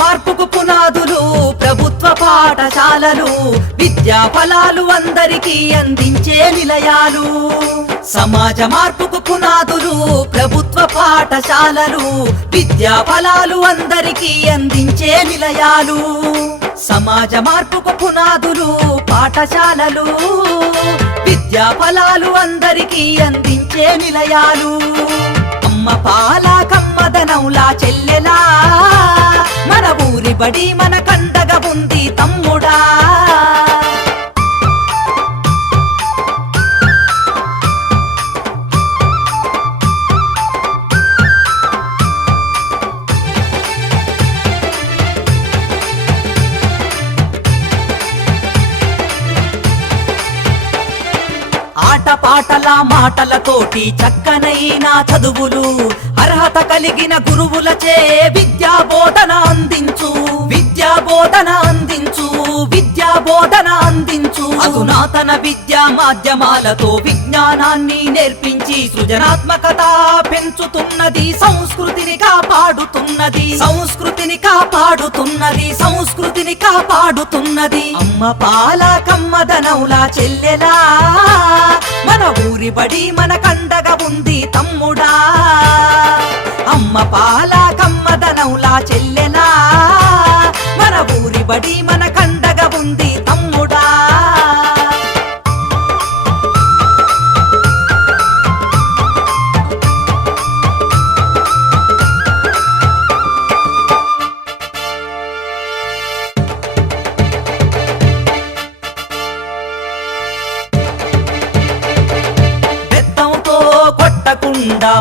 మార్పుకు పునాదులు ప్రభుత్వ పాఠశాలలు, విద్యా ఫలాలు అందరికీ అందించే నిలయాలు. సమాజ మార్పుకు పునాదులు ప్రభుత్వ పాఠశాలలు, విద్యా ఫలాలు అందరికీ అందించే నిలయాలు. సమాజ మార్పుకు పునాదులు పాఠశాలలు, విద్యా ఫలాలు అందరికీ అందించే నిలయాలు. అమ్మ పాల కమ్మదనంలా చెల్లెలా, మన ఊరి బడి మన కండగా ఉంది తమ్ముడా. ఆటపాటల మాటలతోటి చక్కనైన చదువులు, అర్హత కలిగిన గురువులచే విద్యా బోధన అందించు, విద్యా బోధన అందించు, విద్యా బోధన అందించు. అధునాతన విద్యా మాధ్యమాలతో విజ్ఞానాన్ని నేర్పించి సృజనాత్మకత పెంచుతున్నది, సంస్కృతిని కాపాడుతున్నది, సంస్కృతిని కాపాడుతున్నది, సంస్కృతిని కాపాడుతున్నది. అమ్మ పాల కమ్మదనంలా చెల్లెలా, మన ఊరి బడి మన కండగా ఉంది తమ్ముడా. అమ్మ పాల కమ్మదనంలా చెల్లెలా, మన ఊరి బడి మన కండగా ఉంది తమ్ముడా.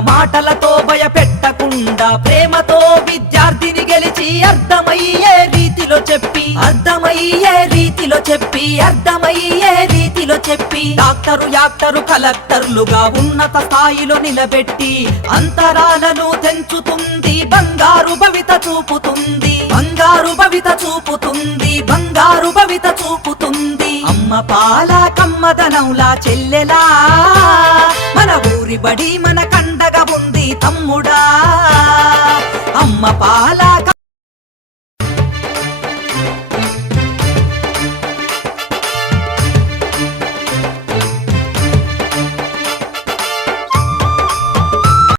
మాటలతో భయపెట్టకుండా ప్రేమతో విద్యార్థిని గెలిచి అర్థమయ్యే రీతిలో చెప్పి, అర్థమయ్యే రీతిలో చెప్పి, అర్థమయ్యే రీతిలో చెప్పి డాక్టరు యాక్టరు కలెక్టర్లుగా ఉన్నత స్థాయిలో నిలబెట్టి అంతరాలను తెంచుతుంది, బంగారు భవిత చూపుతుంది, బంగారు భవిత చూపుతుంది, బంగారు భవిత చూపుతుంది. అమ్మ పాల కమ్మదనంలా చెల్లెలా, మన ఊరి బడి మన కండగా ఉంది తమ్ముడా. అమ్మ పాల